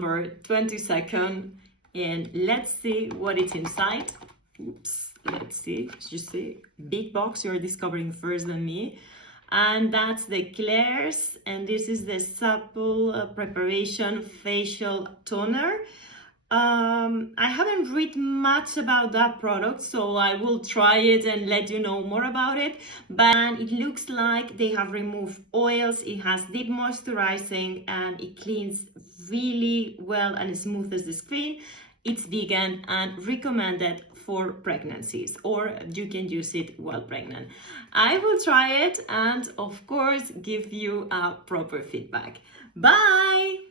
for 20 seconds and let's see what it's inside. Oops, let's see. You see, big box, you're discovering first than me. And that's the Claire's, and this is the Supple Preparation Facial Toner. I haven't read much about that product, so I will try it and let you know more about it. But it looks like they have removed oils, it has deep moisturizing, and it cleans really well and smoothes the skin. It's vegan and recommended for pregnancies, or you can use it while pregnant. I will try it and of course give you a proper feedback. Bye!